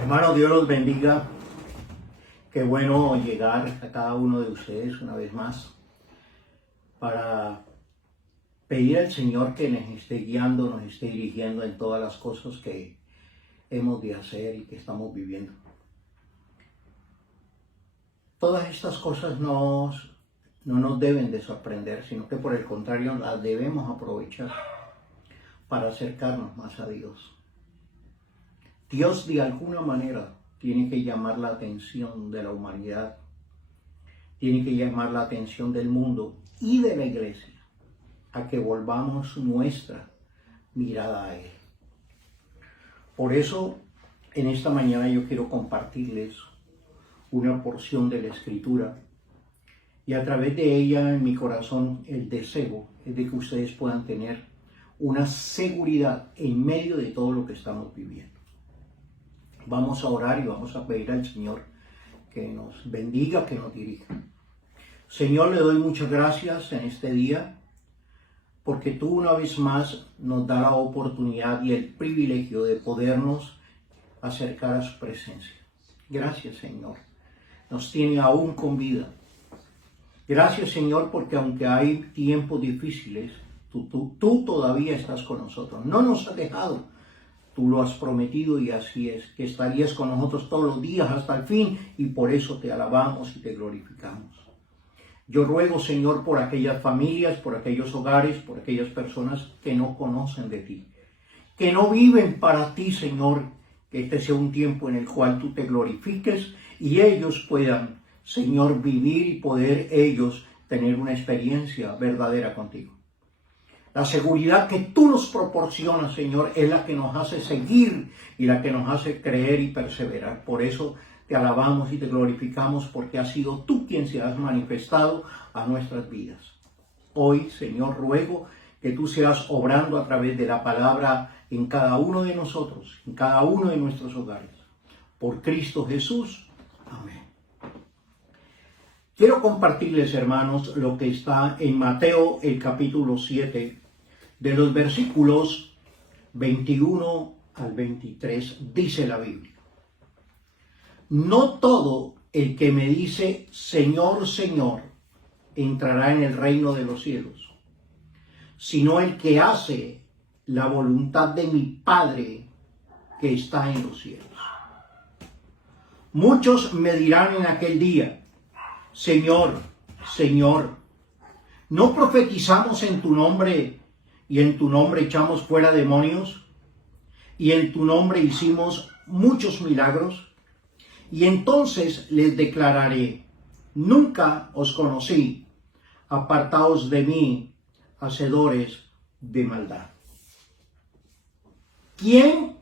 Hermano, Dios los bendiga. Qué bueno llegar a cada uno de ustedes una vez más para pedir al Señor que nos esté guiando, nos esté dirigiendo en todas las cosas que hemos de hacer y que estamos viviendo. Todas estas cosas no nos deben de sorprender, sino que por el contrario las debemos aprovechar para acercarnos más a Dios. Dios de alguna manera tiene que llamar la atención de la humanidad, tiene que llamar la atención del mundo y de la iglesia a que volvamos nuestra mirada a Él. Por eso, en esta mañana yo quiero compartirles una porción de la Escritura y a través de ella en mi corazón el deseo es de que ustedes puedan tener una seguridad en medio de todo lo que estamos viviendo. Vamos a orar y vamos a pedir al Señor que nos bendiga, que nos dirija. Señor, le doy muchas gracias en este día porque tú una vez más nos da la oportunidad y el privilegio de podernos acercar a su presencia. Gracias, Señor. Nos tiene aún con vida. Gracias, Señor, porque aunque hay tiempos difíciles, tú todavía estás con nosotros. No nos has dejado. Tú lo has prometido y así es, que estarías con nosotros todos los días hasta el fin y por eso te alabamos y te glorificamos. Yo ruego, Señor, por aquellas familias, por aquellos hogares, por aquellas personas que no conocen de ti, que no viven para ti, Señor, que este sea un tiempo en el cual tú te glorifiques y ellos puedan, Señor, vivir y poder ellos tener una experiencia verdadera contigo. La seguridad que tú nos proporcionas, Señor, es la que nos hace seguir y la que nos hace creer y perseverar. Por eso te alabamos y te glorificamos porque has sido tú quien se has manifestado a nuestras vidas. Hoy, Señor, ruego que tú seas obrando a través de la palabra en cada uno de nosotros, en cada uno de nuestros hogares. Por Cristo Jesús. Amén. Quiero compartirles, hermanos, lo que está en Mateo, el capítulo 7, de los versículos 21 al 23, dice la Biblia. No todo el que me dice, Señor, Señor, entrará en el reino de los cielos, sino el que hace la voluntad de mi Padre que está en los cielos. Muchos me dirán en aquel día, Señor, Señor, ¿no profetizamos en tu nombre y en tu nombre echamos fuera demonios y en tu nombre hicimos muchos milagros? Y entonces les declararé, nunca os conocí, apartaos de mí, hacedores de maldad. ¿Quién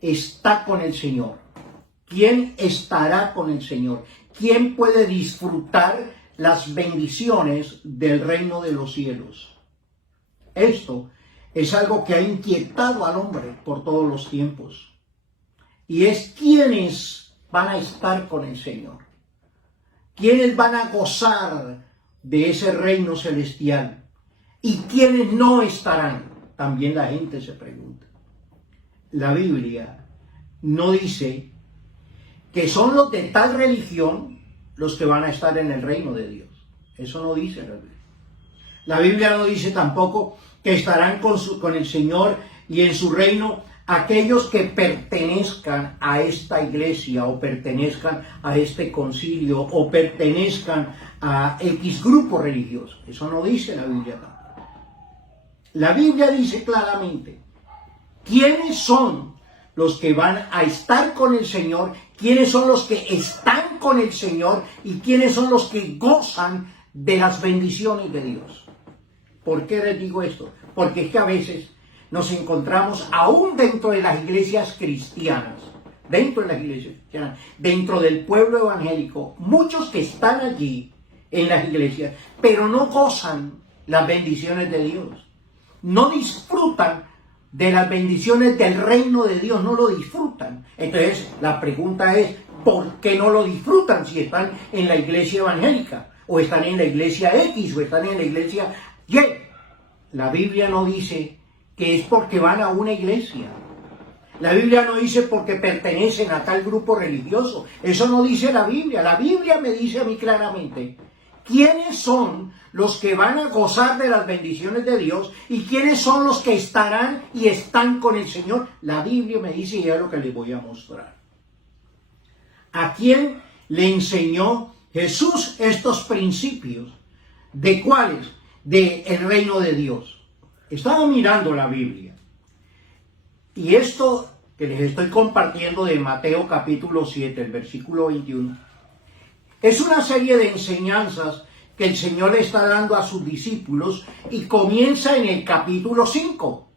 está con el Señor? ¿Quién estará con el Señor? ¿Quién puede disfrutar las bendiciones del reino de los cielos? Esto es algo que ha inquietado al hombre por todos los tiempos. Y es quiénes van a estar con el Señor. Quiénes van a gozar de ese reino celestial. Y quiénes no estarán. También la gente se pregunta. La Biblia no dice que son los de tal religión los que van a estar en el reino de Dios. Eso no dice la Biblia. La Biblia no dice tampoco que estarán con el Señor y en su reino aquellos que pertenezcan a esta iglesia o pertenezcan a este concilio o pertenezcan a X grupo religioso. Eso no dice la Biblia tampoco. La Biblia dice claramente quiénes son los que van a estar con el Señor, quiénes son los que están con el Señor y quiénes son los que gozan de las bendiciones de Dios. ¿Por qué les digo esto? Porque es que a veces nos encontramos aún dentro de las iglesias cristianas, dentro del pueblo evangélico, muchos que están allí en las iglesias, pero no gozan las bendiciones de Dios, no disfrutan de las bendiciones del reino de Dios, no lo disfrutan. Entonces la pregunta es, ¿por qué no lo disfrutan si están en la iglesia evangélica? O están en la iglesia X, o están en la iglesia Y. La Biblia no dice que es porque van a una iglesia. La Biblia no dice porque pertenecen a tal grupo religioso. Eso no dice la Biblia. La Biblia me dice a mí claramente quiénes son los que van a gozar de las bendiciones de Dios y quiénes son los que estarán y están con el Señor. La Biblia me dice y es lo que les voy a mostrar. ¿A quién le enseñó Jesús estos principios? ¿De cuáles? Del reino de Dios. Estaba mirando la Biblia. Y esto que les estoy compartiendo de Mateo capítulo 7, el versículo 21, es una serie de enseñanzas que el Señor le está dando a sus discípulos y comienza en el capítulo 5.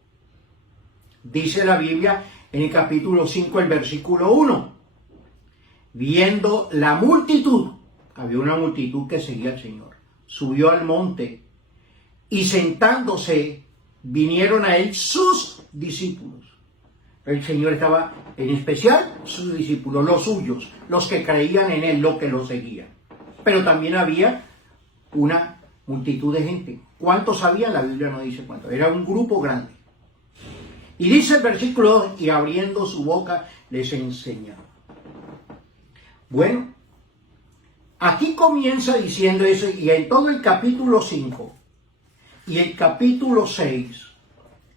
Dice la Biblia en el capítulo 5, el versículo 1. Viendo la multitud, había una multitud que seguía al Señor, subió al monte y sentándose vinieron a él sus discípulos. El Señor estaba, en especial, sus discípulos, los suyos, los que creían en él, los que lo seguían. Pero también había una multitud de gente. ¿Cuántos había? La Biblia no dice cuántos. Era un grupo grande. Y dice el versículo 2, y abriendo su boca les enseñaba. Bueno, aquí comienza diciendo eso, y en todo el capítulo 5, y el capítulo 6,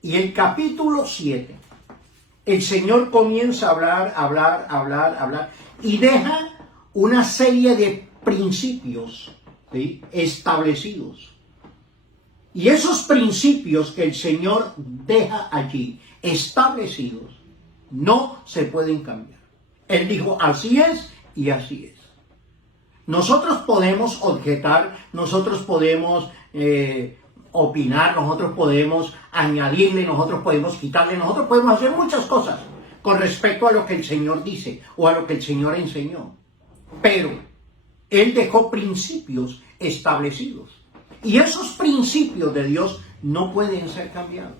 y el capítulo 7, el Señor comienza a hablar, y deja una serie de principios, ¿sí?, establecidos. Y esos principios que el Señor deja allí, establecidos, no se pueden cambiar. Él dijo, así es y así es. Nosotros podemos objetar, nosotros podemos opinar, nosotros podemos añadirle, nosotros podemos quitarle, nosotros podemos hacer muchas cosas con respecto a lo que el Señor dice o a lo que el Señor enseñó. Pero Él dejó principios establecidos. Y esos principios de Dios no pueden ser cambiados.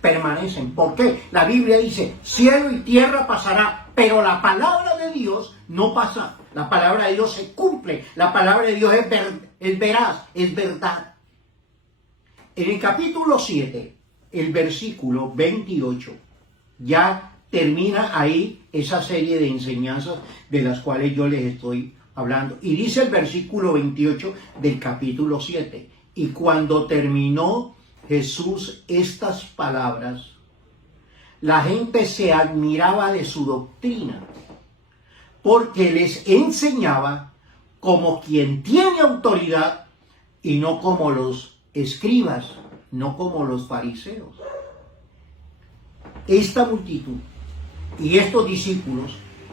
Permanecen. ¿Por qué? La Biblia dice, cielo y tierra pasará, pero la palabra de Dios no pasa. La palabra de Dios se cumple. La palabra de Dios es veraz, es verdad. En el capítulo 7, el versículo 28, ya termina ahí esa serie de enseñanzas de las cuales yo les estoy hablando. Y dice el versículo 28 del capítulo 7, y cuando terminó Jesús estas palabras, la gente se admiraba de su doctrina, porque les enseñaba como quien tiene autoridad y no como los escribas, no como los fariseos. Esta multitud y estos discípulos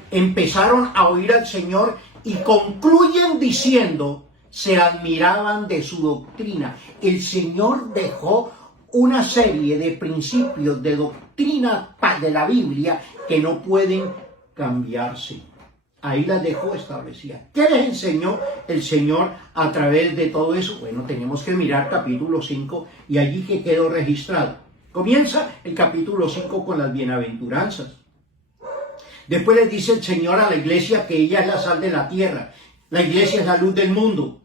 empezaron a oír al Señor y concluyen diciendo, se admiraban de su doctrina. El Señor dejó una serie de principios de doctrina de la Biblia que no pueden cambiarse. Ahí las dejó establecidas. ¿Qué les enseñó el Señor a través de todo eso? Bueno, tenemos que mirar capítulo 5 y allí que quedó registrado. Comienza el capítulo 5 con las bienaventuranzas. Después les dice el Señor a la iglesia que ella es la sal de la tierra. La iglesia es la luz del mundo.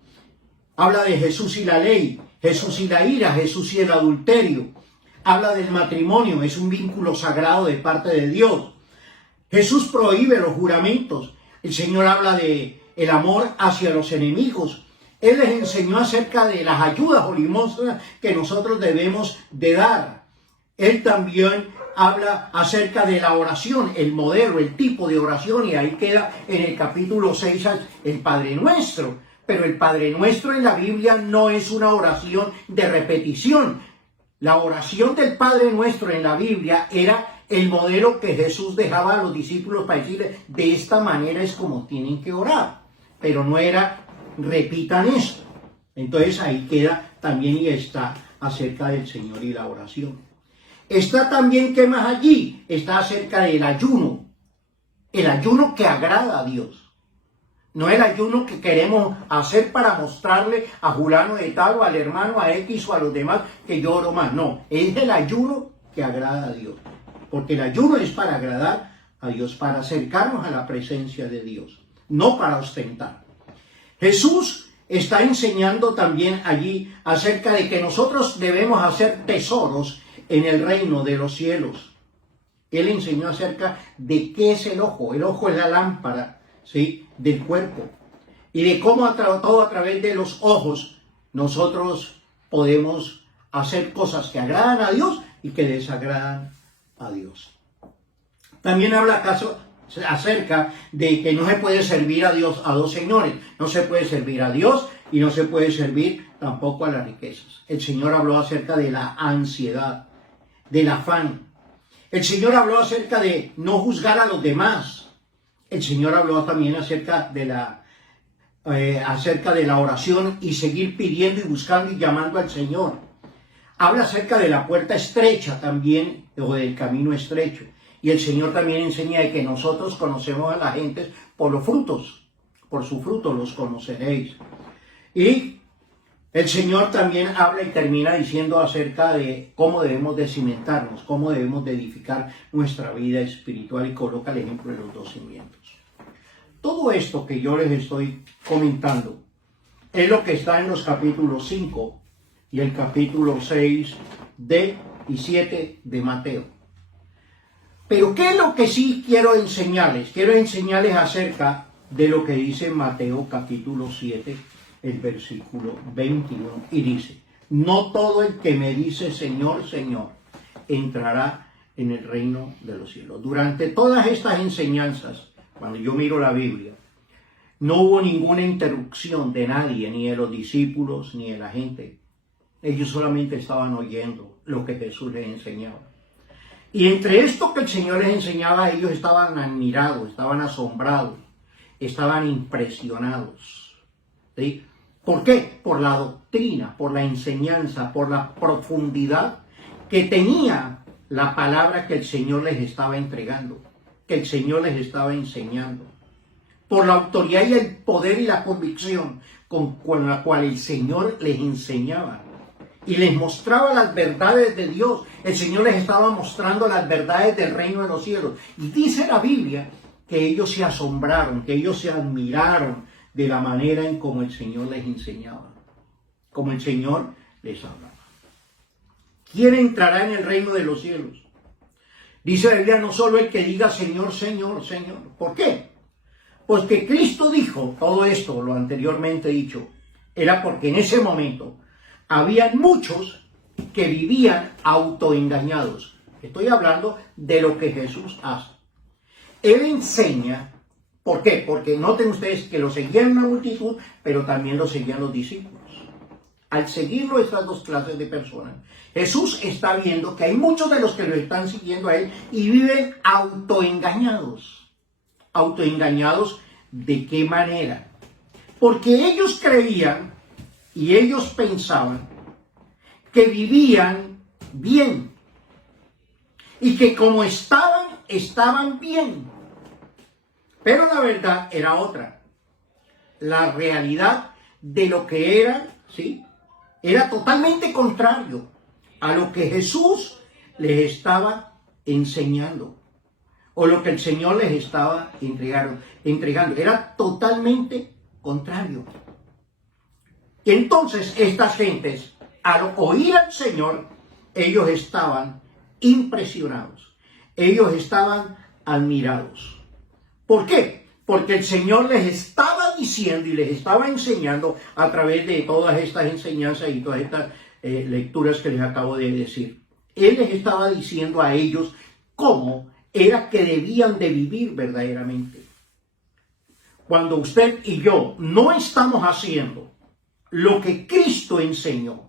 Habla de Jesús y la ley, Jesús y la ira, Jesús y el adulterio. Habla del matrimonio, es un vínculo sagrado de parte de Dios. Jesús prohíbe los juramentos. El Señor habla de el amor hacia los enemigos. Él les enseñó acerca de las ayudas o limosnas que nosotros debemos de dar. Él también habla acerca de la oración, el modelo, el tipo de oración, y ahí queda en el capítulo 6 el Padre Nuestro. Pero el Padre Nuestro en la Biblia no es una oración de repetición. La oración del Padre Nuestro en la Biblia era el modelo que Jesús dejaba a los discípulos para decirles, de esta manera es como tienen que orar. Pero no era, repitan esto. Entonces ahí queda también y está acerca del Señor y la oración. Está también, ¿qué más allí? Está acerca del ayuno. El ayuno que agrada a Dios. No el ayuno que queremos hacer para mostrarle a fulano de tal o al hermano, a X o a los demás que yo oro más. No, es el ayuno que agrada a Dios. Porque el ayuno es para agradar a Dios, para acercarnos a la presencia de Dios, no para ostentar. Jesús está enseñando también allí acerca de que nosotros debemos hacer tesoros en el reino de los cielos. Él enseñó acerca de qué es el ojo. El ojo es la lámpara, ¿sí?, del cuerpo. Y de cómo todo a través de los ojos nosotros podemos hacer cosas que agradan a Dios y que desagradan a Dios. También habla acerca de que no se puede servir a Dios a dos señores. No se puede servir a Dios y no se puede servir tampoco a las riquezas. El Señor habló acerca de la ansiedad, del afán. El Señor habló acerca de no juzgar a los demás. El Señor habló también acerca de la oración y seguir pidiendo y buscando y llamando al Señor. Habla acerca de la puerta estrecha también, o del camino estrecho. Y el Señor también enseña de que nosotros conocemos a la gente por los frutos. Por sus frutos los conoceréis. Y el Señor también habla y termina diciendo acerca de cómo debemos de cimentarnos, cómo debemos de edificar nuestra vida espiritual, y coloca el ejemplo de los dos cimientos. Todo esto que yo les estoy comentando es lo que está en los capítulos 5 y el capítulo 6 y 7 de Mateo. Pero ¿qué es lo que sí quiero enseñarles? Quiero enseñarles acerca de lo que dice Mateo capítulo 7, el versículo 21, y dice: no todo el que me dice Señor, Señor, entrará en el reino de los cielos. Durante todas estas enseñanzas, cuando yo miro la Biblia, no hubo ninguna interrupción de nadie, ni de los discípulos, ni de la gente. Ellos solamente estaban oyendo lo que Jesús les enseñaba. Y entre esto que el Señor les enseñaba, ellos estaban admirados, estaban asombrados, estaban impresionados. ¿Sí? ¿Por qué? Por la doctrina, por la enseñanza, por la profundidad que tenía la palabra que el Señor les estaba entregando, que el Señor les estaba enseñando. Por la autoridad y el poder y la convicción con la cual el Señor les enseñaba y les mostraba las verdades de Dios. El Señor les estaba mostrando las verdades del reino de los cielos. Y dice la Biblia que ellos se asombraron, que ellos se admiraron de la manera en cómo el Señor les enseñaba, como el Señor les hablaba. ¿Quién entrará en el reino de los cielos? Dice la Biblia: no solo el que diga Señor, Señor, Señor. ¿Por qué? Pues que Cristo dijo todo esto, lo anteriormente dicho, era porque en ese momento había muchos que vivían autoengañados. Estoy hablando de lo que Jesús hace. Él enseña. ¿Por qué? Porque noten ustedes que lo seguían una multitud, pero también lo seguían los discípulos. Al seguirlo estas dos clases de personas, Jesús está viendo que hay muchos de los que lo están siguiendo a Él y viven autoengañados. ¿Autoengañados de qué manera? Porque ellos creían y ellos pensaban que vivían bien y que como estaban bien. Pero la verdad era otra. La realidad de lo que era, ¿sí?, era totalmente contrario a lo que Jesús les estaba enseñando o lo que el Señor les estaba entregando. Era totalmente contrario. Y entonces estas gentes, al oír al Señor, ellos estaban impresionados. Ellos estaban admirados. ¿Por qué? Porque el Señor les estaba diciendo y les estaba enseñando a través de todas estas enseñanzas y todas estas lecturas que les acabo de decir. Él les estaba diciendo a ellos cómo era que debían de vivir verdaderamente. Cuando usted y yo no estamos haciendo lo que Cristo enseñó,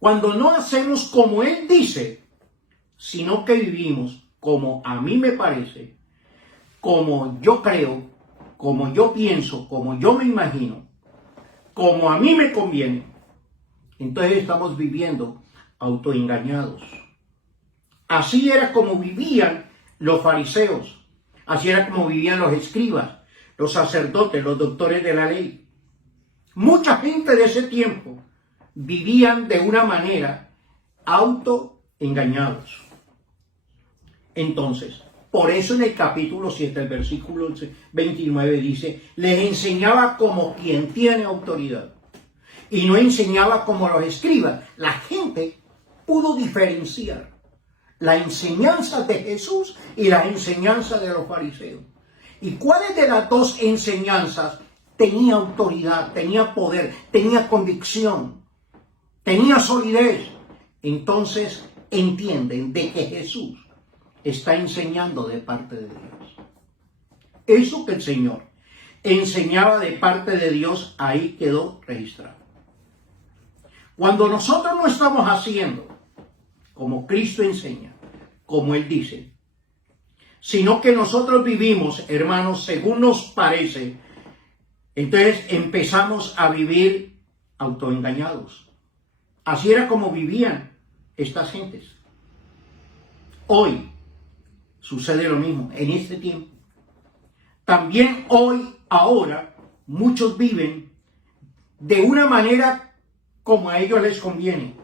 cuando no hacemos como Él dice, sino que vivimos como a mí me parece, como yo creo, como yo pienso, como yo me imagino, como a mí me conviene, entonces estamos viviendo autoengañados. Así era como vivían los fariseos, así era como vivían los escribas, los sacerdotes, los doctores de la ley. Mucha gente de ese tiempo vivían de una manera autoengañados. Entonces, por eso en el capítulo 7, el versículo 29 dice: les enseñaba como quien tiene autoridad y no enseñaba como los escribas. La gente pudo diferenciar la enseñanza de Jesús y la enseñanza de los fariseos. ¿Y cuáles de las dos enseñanzas tenía autoridad, tenía poder, tenía convicción, tenía solidez? Entonces entienden de que Jesús está enseñando de parte de Dios. Eso que el Señor enseñaba de parte de Dios, ahí quedó registrado. Cuando nosotros no estamos haciendo como Cristo enseña, como Él dice, sino que nosotros vivimos, hermanos, según nos parece, entonces empezamos a vivir autoengañados. Así era como vivían estas gentes. Hoy sucede lo mismo, en este tiempo. También hoy, ahora, muchos viven de una manera como a ellos les conviene.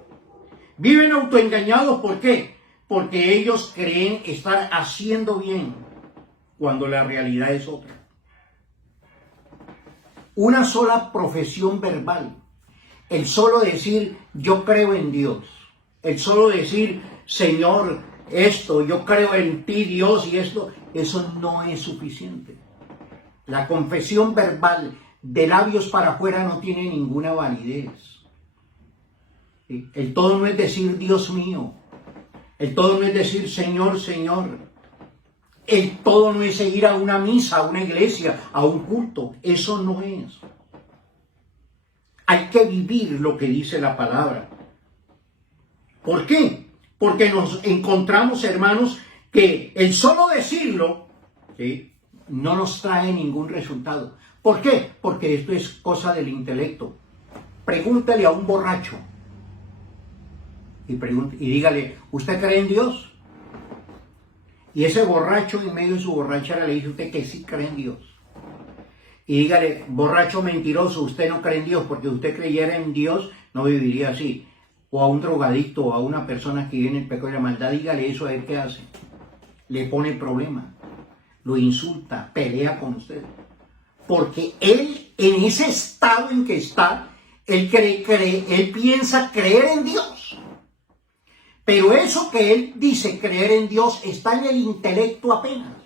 Viven autoengañados, ¿por qué? Porque ellos creen estar haciendo bien, cuando la realidad es otra. Una sola profesión verbal, el solo decir yo creo en Dios, el solo decir Señor, esto, yo creo en ti Dios y esto, eso no es suficiente. La confesión verbal de labios para afuera no tiene ninguna validez. El todo no es decir Dios mío, el todo no es decir Señor, Señor, el todo no es ir a una misa, a una iglesia, a un culto, eso no es. Hay que vivir lo que dice la palabra. ¿Por qué? Porque nos encontramos, hermanos, que el solo decirlo, ¿sí?, no nos trae ningún resultado. ¿Por qué? Porque esto es cosa del intelecto. Pregúntale a un borracho y dígale, ¿usted cree en Dios? Y ese borracho, en medio de su borrachera, le dice a usted que sí cree en Dios. Y dígale, borracho mentiroso, usted no cree en Dios, porque usted creyera en Dios, no viviría así. O a un drogadicto, o a una persona que vive en el pecado y la maldad, dígale eso, a ver qué hace. Le pone problema, lo insulta, pelea con usted. Porque él, en ese estado en que está, él piensa creer en Dios. Pero eso que él dice creer en Dios está en el intelecto apenas,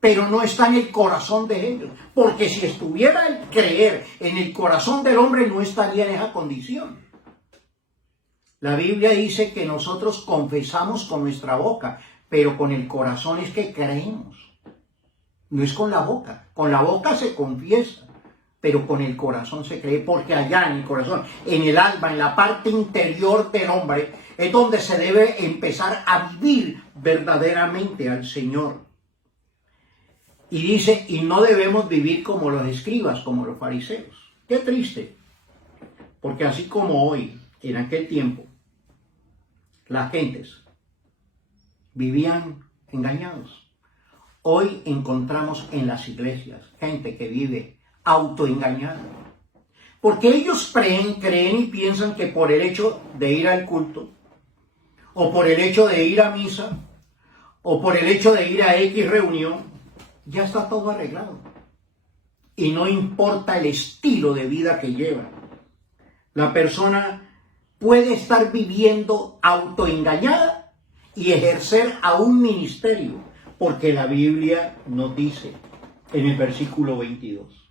pero no está en el corazón de ellos. Porque si estuviera el creer en el corazón del hombre, no estaría en esa condición. La Biblia dice que nosotros confesamos con nuestra boca, pero con el corazón es que creemos. No es con la boca se confiesa, pero con el corazón se cree, porque allá en el corazón, en el alma, en la parte interior del hombre, es donde se debe empezar a vivir verdaderamente al Señor. Y dice, y no debemos vivir como los escribas, como los fariseos. Qué triste, porque así como hoy, en aquel tiempo, las gentes vivían engañados. Hoy encontramos en las iglesias gente que vive autoengañada. Porque ellos creen y piensan que por el hecho de ir al culto, o por el hecho de ir a misa, o por el hecho de ir a X reunión, ya está todo arreglado. Y no importa el estilo de vida que lleva. La persona puede estar viviendo autoengañada y ejercer a un ministerio, porque la Biblia nos dice en el versículo 22.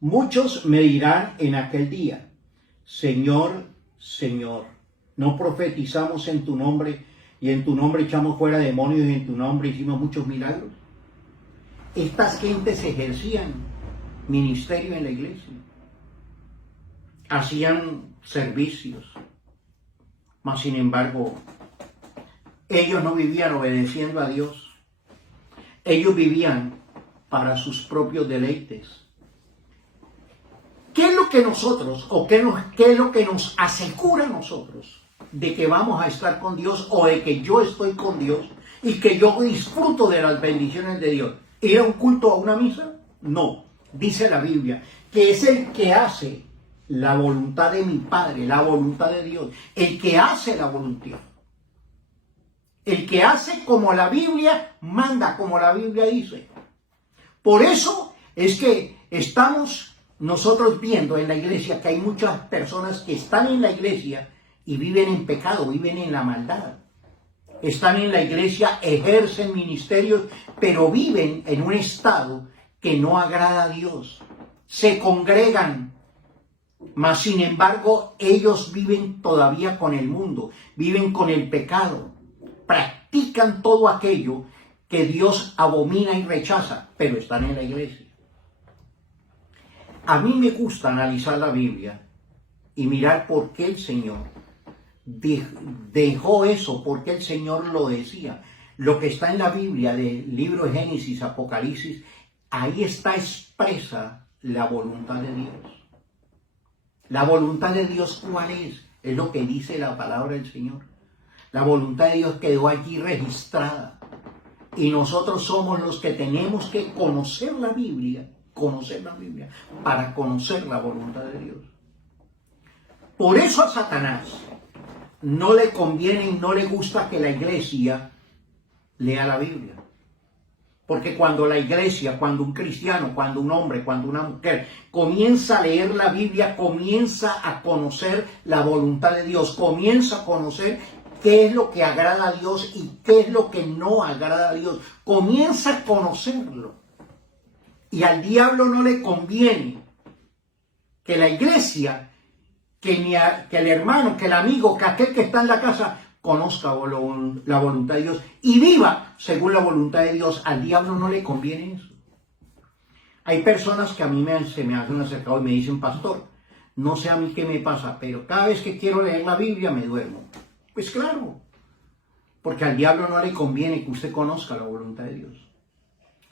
Muchos me dirán en aquel día, Señor, Señor, ¿no profetizamos en tu nombre y en tu nombre echamos fuera demonios y en tu nombre hicimos muchos milagros? Estas gentes ejercían ministerio en la iglesia, hacían servicios, mas sin embargo, ellos no vivían obedeciendo a Dios. Ellos vivían para sus propios deleites. ¿Qué es lo que nosotros, o qué es lo que nos asegura a nosotros de que vamos a estar con Dios, o de que yo estoy con Dios y que yo disfruto de las bendiciones de Dios? ¿Ir a un culto, a una misa? No. Dice la Biblia que es el que hace la voluntad de mi Padre, la voluntad de Dios, el que hace la voluntad. El que hace como la Biblia manda, como la Biblia dice. Por eso es que estamos nosotros viendo en la iglesia que hay muchas personas que están en la iglesia y viven en pecado, viven en la maldad. están en la iglesia, ejercen ministerios, pero viven en un estado que no agrada a Dios. Se congregan, mas sin embargo ellos viven todavía con el mundo, viven con el pecado, practican todo aquello que Dios abomina y rechaza, pero están en la iglesia. A mí me gusta analizar la Biblia y mirar por qué el Señor dejó eso, por qué el Señor lo decía. Lo que está en la Biblia, del libro de Génesis, Apocalipsis, ahí está expresa la voluntad de Dios. La voluntad de Dios, ¿cuál es? Es lo que dice la palabra del Señor. La voluntad de Dios quedó allí registrada. Y nosotros somos los que tenemos que conocer la Biblia para conocer la voluntad de Dios. Por eso a Satanás no le conviene y no le gusta que la iglesia lea la Biblia. Porque cuando la iglesia, cuando un cristiano, cuando un hombre, cuando una mujer comienza a leer la Biblia, comienza a conocer la voluntad de Dios, comienza a conocer qué es lo que agrada a Dios y qué es lo que no agrada a Dios. Comienza a conocerlo. Y al diablo no le conviene que la iglesia, que el hermano, que el amigo, que aquel que está en la casa conozca la voluntad de Dios y viva según la voluntad de Dios. Al diablo no le conviene eso. Hay personas que a mí se me hacen acercado y me dicen, pastor, no sé a mí qué me pasa, pero cada vez que quiero leer la Biblia me duermo. Pues claro, porque al diablo no le conviene que usted conozca la voluntad de Dios.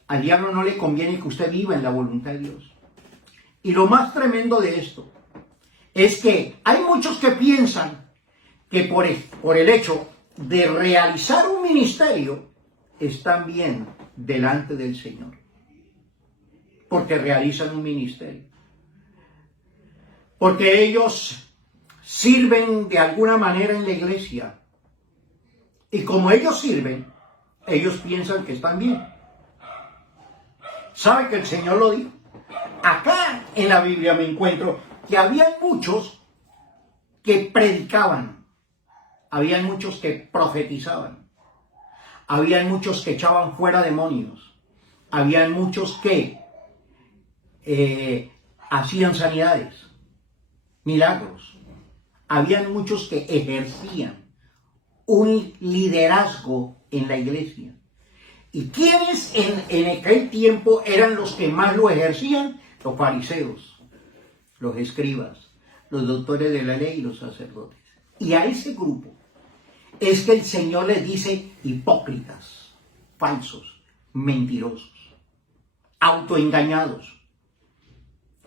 Al diablo no le conviene que usted viva en la voluntad de Dios. Y lo más tremendo de esto es que hay muchos que piensan que por el hecho de realizar un ministerio están bien delante del Señor. Porque realizan un ministerio. Porque ellos sirven de alguna manera en la iglesia. Y como ellos sirven, ellos piensan que están bien. ¿Sabe que el Señor lo dijo? Acá en la Biblia me encuentro que había muchos que predicaban, había muchos que profetizaban, había muchos que echaban fuera demonios, había muchos que hacían sanidades, milagros, había muchos que ejercían un liderazgo en la iglesia. ¿Y quiénes en aquel tiempo eran los que más lo ejercían? Los fariseos, los escribas, los doctores de la ley y los sacerdotes. Y a ese grupo es que el Señor les dice hipócritas, falsos, mentirosos, autoengañados.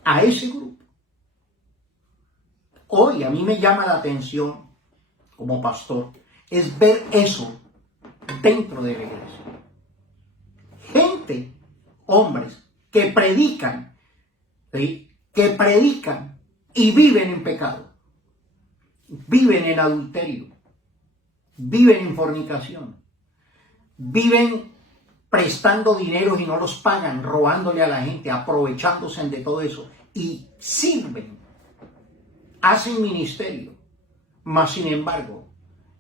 A ese grupo. Hoy a mí me llama la atención como pastor es ver eso dentro de la iglesia. Gente, hombres, que predican, ¿sí? Que predican y viven en pecado, viven en adulterio, viven en fornicación, viven prestando dinero y no los pagan, robándole a la gente, aprovechándose de todo eso, y sirven, hacen ministerio, mas sin embargo,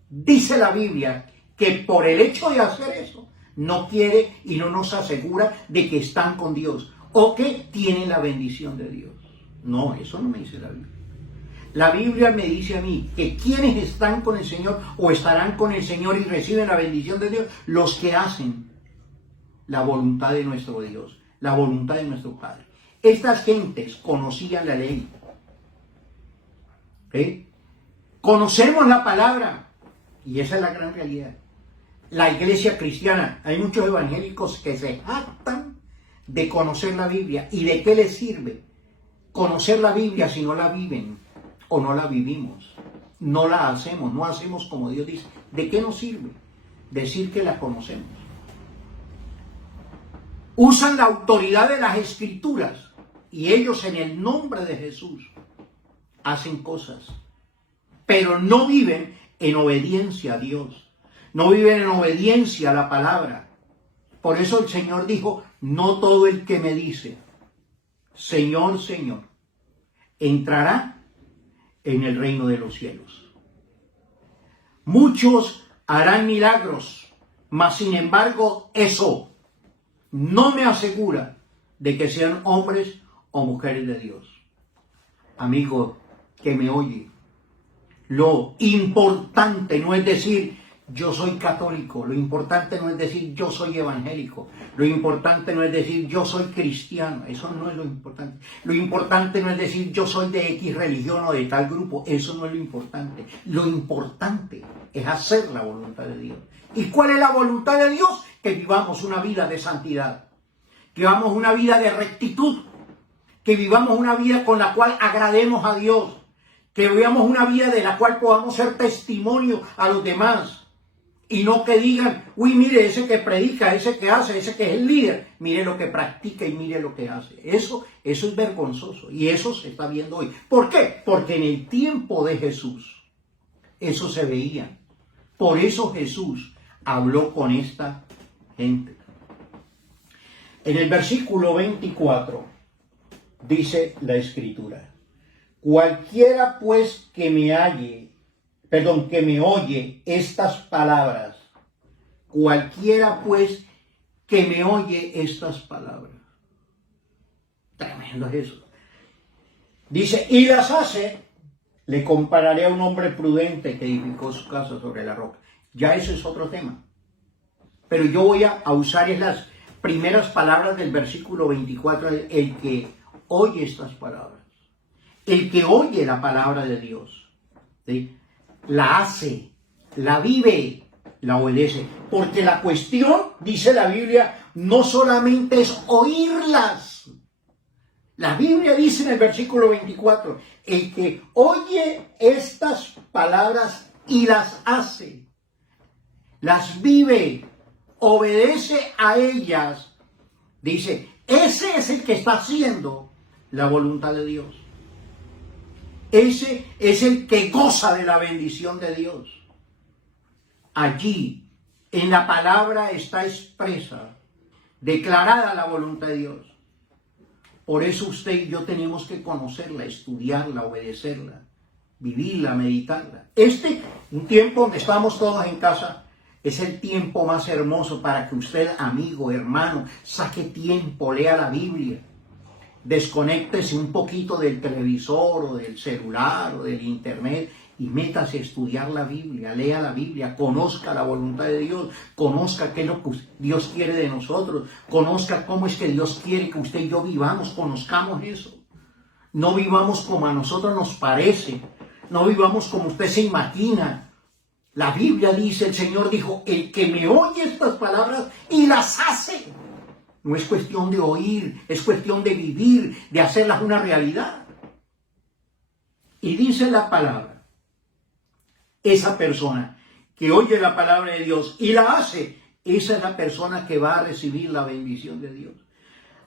dice la Biblia que por el hecho de hacer eso, no quiere y no nos asegura de que están con Dios o que tienen la bendición de Dios. No, eso no me dice la Biblia. La Biblia me dice a mí que quienes están con el Señor o estarán con el Señor y reciben la bendición de Dios, los que hacen la voluntad de nuestro Dios, la voluntad de nuestro Padre. Estas gentes conocían la ley. ¿Sí? Conocemos la palabra y esa es la gran realidad. La iglesia cristiana, hay muchos evangélicos que se jactan de conocer la Biblia. ¿Y de qué les sirve conocer la Biblia si no la viven o no la vivimos? No la hacemos, no hacemos como Dios dice. ¿De qué nos sirve decir que la conocemos? Usan la autoridad de las Escrituras y ellos en el nombre de Jesús hacen cosas, pero no viven en obediencia a Dios. No viven en obediencia a la palabra. Por eso el Señor dijo, no todo el que me dice, Señor, Señor, entrará en el reino de los cielos. Muchos harán milagros, mas sin embargo eso no me asegura de que sean hombres o mujeres de Dios. Amigo que me oye, lo importante no es decir yo soy católico, lo importante no es decir yo soy evangélico, lo importante no es decir yo soy cristiano, eso no es lo importante. Lo importante no es decir yo soy de X religión o de tal grupo, eso no es lo importante. Lo importante es hacer la voluntad de Dios. ¿Y cuál es la voluntad de Dios? Que vivamos una vida de santidad, que vivamos una vida de rectitud, que vivamos una vida con la cual agrademos a Dios, que vivamos una vida de la cual podamos ser testimonio a los demás. Y no que digan, uy, mire, ese que predica, ese que hace, ese que es el líder, mire lo que practica y mire lo que hace. Eso es vergonzoso y eso se está viendo hoy. ¿Por qué? Porque en el tiempo de Jesús eso se veía. Por eso Jesús habló con esta gente. En el versículo 24 dice la Escritura: cualquiera pues que me oye estas palabras, cualquiera pues que me oye estas palabras. Tremendo es eso. Dice, y las hace, le compararé a un hombre prudente que edificó su casa sobre la roca. Ya eso es otro tema. Pero yo voy a usar las primeras palabras del versículo 24, el que oye estas palabras, el que oye la palabra de Dios, ¿sí? La hace, la vive, la obedece. Porque la cuestión, dice la Biblia, no solamente es oírlas. La Biblia dice en el versículo 24, el que oye estas palabras y las hace, las vive, obedece a ellas, dice, ese es el que está haciendo la voluntad de Dios. Ese es el que goza de la bendición de Dios. Allí, en la palabra está expresa, declarada la voluntad de Dios. Por eso usted y yo tenemos que conocerla, estudiarla, obedecerla, vivirla, meditarla. Un tiempo donde estamos todos en casa, es el tiempo más hermoso para que usted, amigo, hermano, saque tiempo, lea la Biblia. Desconéctese un poquito del televisor o del celular o del internet y métase a estudiar la Biblia, lea la Biblia, conozca la voluntad de Dios, conozca qué es lo que Dios quiere de nosotros, conozca cómo es que Dios quiere que usted y yo vivamos, conozcamos eso. No vivamos como a nosotros nos parece, no vivamos como usted se imagina. La Biblia dice, el Señor dijo, el que me oye estas palabras y las hace. No es cuestión de oír, es cuestión de vivir, de hacerlas una realidad. Y dice la palabra, esa persona que oye la palabra de Dios y la hace, esa es la persona que va a recibir la bendición de Dios.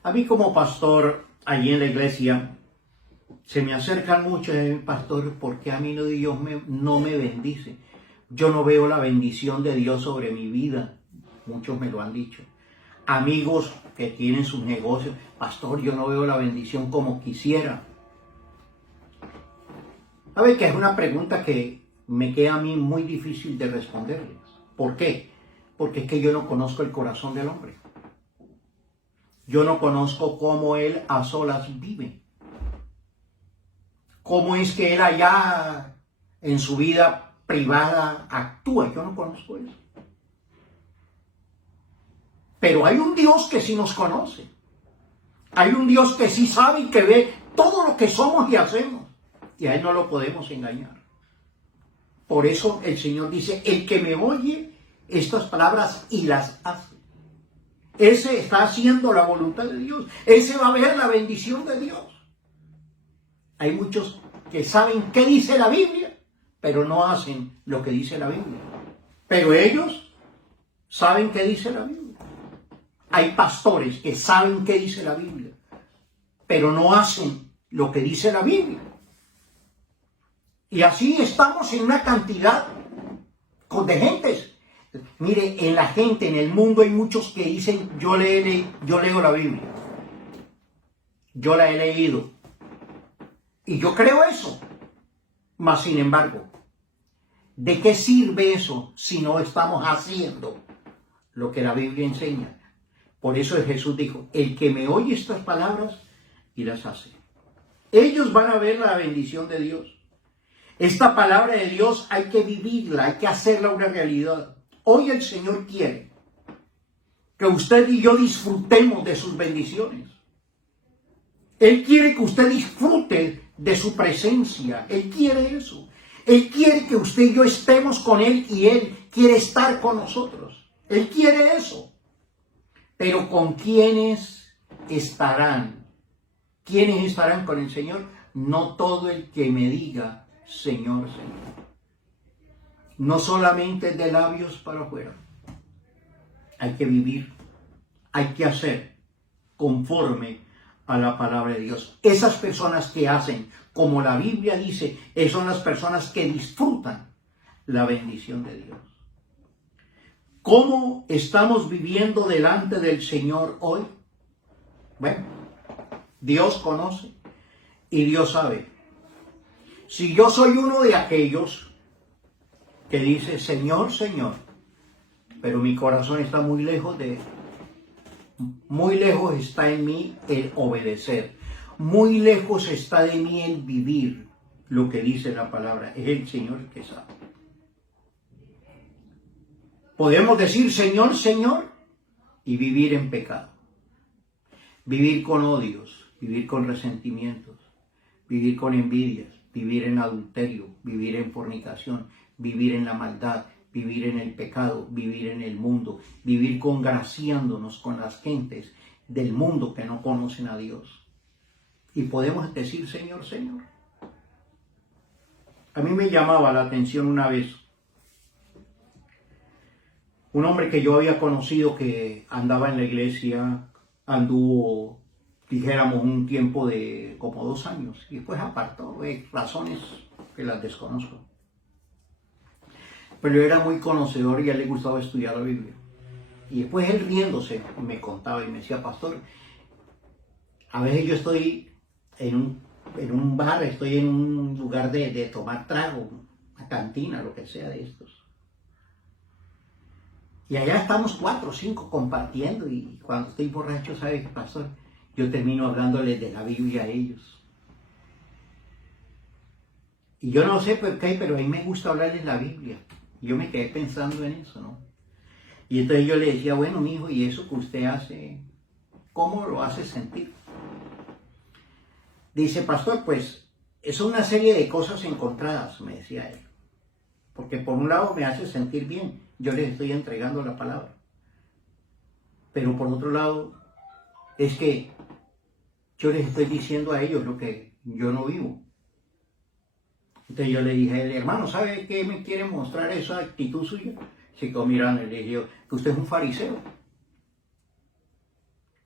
A mí como pastor, allí en la iglesia, se me acercan mucho, pastor, porque a mí Dios no me bendice. Yo no veo la bendición de Dios sobre mi vida. Muchos me lo han dicho. Amigos que tienen sus negocios, pastor, yo no veo la bendición como quisiera. A ver, que es una pregunta que me queda a mí muy difícil de responderles. ¿Por qué? Porque es que yo no conozco el corazón del hombre. Yo no conozco cómo él a solas vive. Cómo es que él allá en su vida privada actúa. Yo no conozco eso. Pero hay un Dios que sí nos conoce. Hay un Dios que sí sabe y que ve todo lo que somos y hacemos. Y a Él no lo podemos engañar. Por eso el Señor dice, el que me oye estas palabras y las hace, ese está haciendo la voluntad de Dios. Ese va a ver la bendición de Dios. Hay muchos que saben qué dice la Biblia, pero no hacen lo que dice la Biblia. Pero ellos saben qué dice la Biblia. Hay pastores que saben qué dice la Biblia, pero no hacen lo que dice la Biblia. Y así estamos en una cantidad de gentes. Mire, en la gente, en el mundo hay muchos que dicen, yo leo la Biblia. Yo la he leído. Y yo creo eso. Mas, sin embargo, ¿De qué sirve eso si no estamos haciendo lo que la Biblia enseña? Por eso Jesús dijo, el que me oye estas palabras y las hace, ellos van a ver la bendición de Dios. Esta palabra de Dios hay que vivirla, hay que hacerla una realidad. Hoy el Señor quiere que usted y yo disfrutemos de sus bendiciones. Él quiere que usted disfrute de su presencia. Él quiere eso. Él quiere que usted y yo estemos con Él y Él quiere estar con nosotros. Él quiere eso. Pero ¿con quiénes estarán? ¿Quiénes estarán con el Señor? No todo el que me diga, Señor, Señor. No solamente de labios para afuera. Hay que vivir, hay que hacer conforme a la palabra de Dios. Esas personas que hacen como la Biblia dice, son las personas que disfrutan la bendición de Dios. ¿Cómo estamos viviendo delante del Señor hoy? Bueno, Dios conoce y Dios sabe. Si yo soy uno de aquellos que dice, Señor, Señor, pero mi corazón está muy lejos de Él. Muy lejos está en mí el obedecer. Muy lejos está de mí el vivir lo que dice la palabra. Es el Señor el que sabe. Podemos decir Señor, Señor y vivir en pecado. Vivir con odios, vivir con resentimientos, vivir con envidias, vivir en adulterio, vivir en fornicación, vivir en la maldad, vivir en el pecado, vivir en el mundo, vivir congraciándonos con las gentes del mundo que no conocen a Dios. Y podemos decir Señor, Señor. A mí me llamaba la atención una vez un hombre que yo había conocido que andaba en la iglesia, anduvo, dijéramos, un tiempo de como 2 años y después apartó, razones que las desconozco. Pero era muy conocedor y a él le gustaba estudiar la Biblia. Y después él riéndose me contaba y me decía, pastor, a veces yo estoy en un bar, estoy en un lugar de tomar trago, una cantina, lo que sea de estos. Y allá estamos 4 o 5 compartiendo y cuando estoy borracho, ¿sabe qué, pastor? Yo termino hablándoles de la Biblia a ellos. Y yo no sé por qué, pero a mí me gusta hablarles la Biblia. Yo me quedé pensando en eso, ¿no? Y entonces yo le decía, bueno, mijo, ¿y eso que usted hace, cómo lo hace sentir? Dice, pastor, pues, es una serie de cosas encontradas, me decía él. Porque por un lado me hace sentir bien, yo les estoy entregando la palabra. Pero por otro lado, es que yo les estoy diciendo a ellos lo que yo no vivo. Entonces yo le dije a él, hermano, ¿sabe qué me quiere mostrar esa actitud suya? Se quedó mirando y le dije yo, que usted es un fariseo.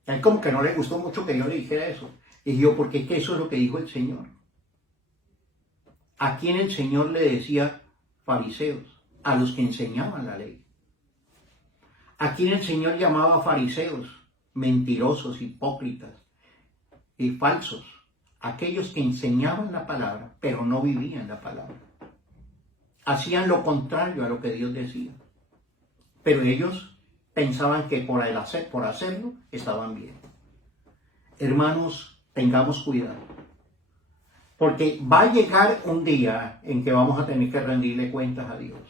A él como que no le gustó mucho que yo le dijera eso. Y yo, porque es que eso es lo que dijo el Señor. ¿A quién el Señor le decía fariseos? A los que enseñaban la ley. ¿A quién el Señor llamaba fariseos? Mentirosos, hipócritas y falsos. Aquellos que enseñaban la palabra, pero no vivían la palabra. Hacían lo contrario a lo que Dios decía. Pero ellos pensaban que por hacerlo estaban bien. Hermanos, tengamos cuidado. Porque va a llegar un día en que vamos a tener que rendirle cuentas a Dios.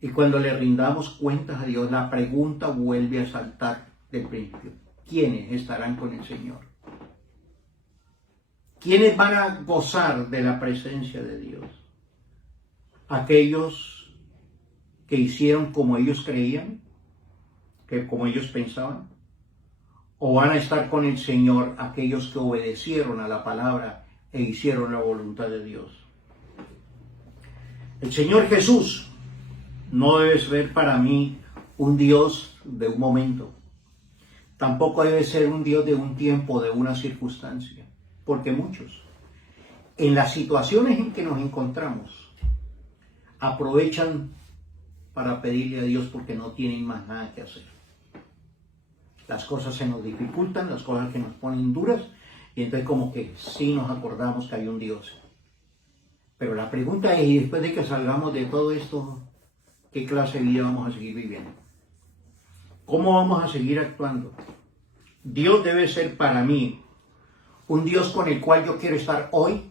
Y cuando le rindamos cuentas a Dios, la pregunta vuelve a saltar del principio. ¿Quiénes estarán con el Señor? ¿Quiénes van a gozar de la presencia de Dios? ¿Aquellos que hicieron como ellos creían? ¿Que como ellos pensaban? ¿O van a estar con el Señor aquellos que obedecieron a la palabra e hicieron la voluntad de Dios? El Señor Jesús no debe ser para mí un Dios de un momento. Tampoco debe ser un Dios de un tiempo, de una circunstancia. Porque muchos, en las situaciones en que nos encontramos, aprovechan para pedirle a Dios porque no tienen más nada que hacer. Las cosas se nos dificultan, las cosas que nos ponen duras, y entonces como que sí nos acordamos que hay un Dios. Pero la pregunta es, y después de que salgamos de todo esto, ¿qué clase de vida vamos a seguir viviendo? ¿Cómo vamos a seguir actuando? Dios debe ser para mí un Dios con el cual yo quiero estar hoy,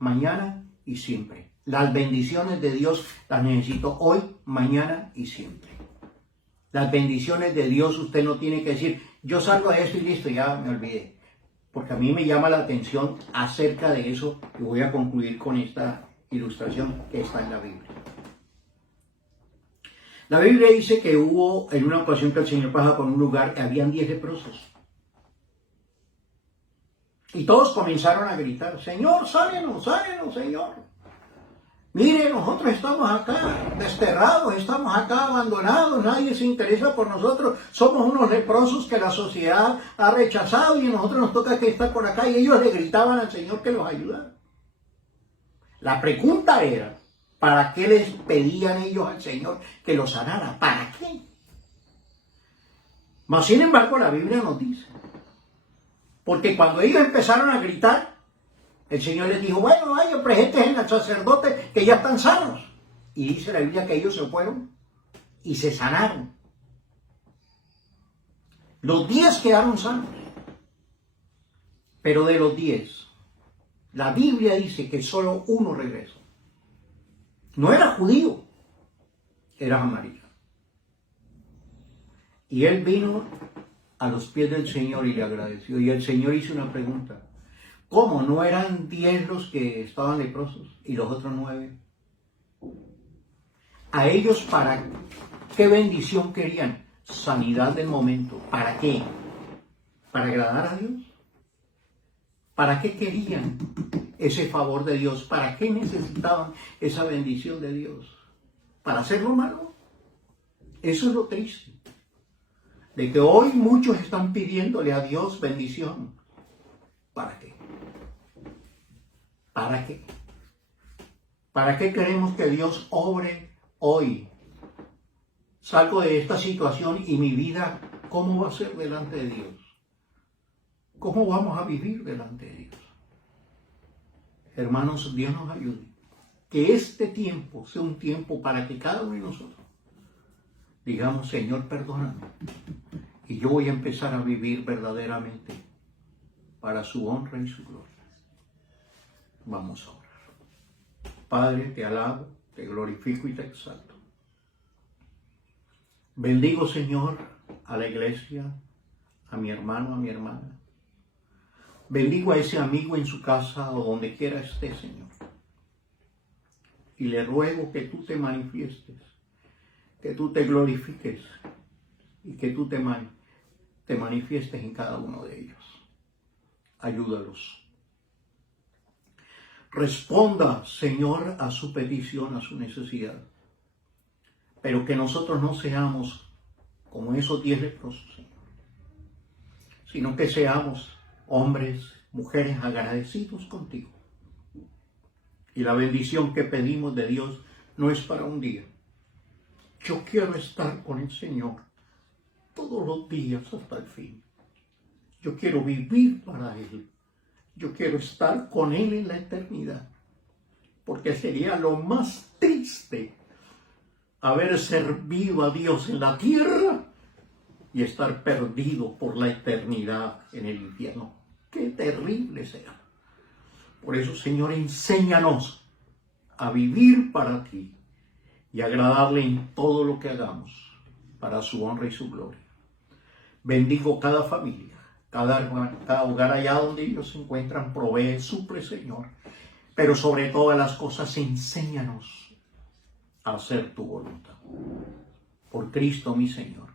mañana y siempre. Las bendiciones de Dios las necesito hoy, mañana y siempre. Las bendiciones de Dios usted no tiene que decir, yo salgo de esto y listo, ya me olvidé. Porque a mí me llama la atención acerca de eso y voy a concluir con esta ilustración que está en la Biblia. La Biblia dice que hubo en una ocasión que el Señor pasaba por un lugar, habían 10 leprosos. Y todos comenzaron a gritar, Señor, sánenos, sánenos, Señor. Mire, nosotros estamos acá desterrados, estamos acá abandonados, nadie se interesa por nosotros, somos unos leprosos que la sociedad ha rechazado y a nosotros nos toca que estar por acá. Y ellos le gritaban al Señor que los ayudara. La pregunta era, ¿para qué les pedían ellos al Señor que los sanara? ¿Para qué? Mas sin embargo la Biblia nos dice, porque cuando ellos empezaron a gritar, el Señor les dijo, bueno, vayan, preséntense al sacerdote que ya están sanos. Y dice la Biblia que ellos se fueron y se sanaron. Los 10 quedaron sanos. Pero de los 10, la Biblia dice que solo uno regresó. No era judío, era samaritano. Y él vino a los pies del Señor y le agradeció. Y el Señor hizo una pregunta. ¿Cómo? ¿No eran 10 los que estaban leprosos y los otros 9? A ellos, ¿para qué bendición querían? Sanidad del momento. ¿Para qué? ¿Para agradar a Dios? ¿Para qué querían ese favor de Dios? ¿Para qué necesitaban esa bendición de Dios? ¿Para hacerlo malo? Eso es lo triste. De que hoy muchos están pidiéndole a Dios bendición. ¿Para qué? ¿Para qué? ¿Para qué queremos que Dios obre hoy? Salgo de esta situación y mi vida, ¿cómo va a ser delante de Dios? ¿Cómo vamos a vivir delante de Dios? Hermanos, Dios nos ayude. Que este tiempo sea un tiempo para que cada uno de nosotros digamos, Señor, perdóname. Y yo voy a empezar a vivir verdaderamente para su honra y su gloria. Vamos a orar. Padre, te alabo, te glorifico y te exalto. Bendigo, Señor, a la iglesia, a mi hermano, a mi hermana. Bendigo a ese amigo en su casa o donde quiera esté, Señor. Y le ruego que tú te manifiestes, que tú te glorifiques y que tú te manifiestes en cada uno de ellos. Ayúdalos. Responda, Señor, a su petición, a su necesidad. Pero que nosotros no seamos como esos 10 leprosos, Señor, sino que seamos hombres, mujeres agradecidos contigo. Y la bendición que pedimos de Dios no es para un día. Yo quiero estar con el Señor todos los días hasta el fin. Yo quiero vivir para Él. Yo quiero estar con Él en la eternidad. Porque sería lo más triste haber servido a Dios en la tierra y estar perdido por la eternidad en el infierno. ¡Qué terrible será! Por eso, Señor, enséñanos a vivir para ti y agradarle en todo lo que hagamos para su honra y su gloria. Bendigo cada familia, cada hogar allá donde ellos se encuentran, provee, suple, Señor. Pero sobre todas las cosas, enséñanos a hacer tu voluntad. Por Cristo mi Señor.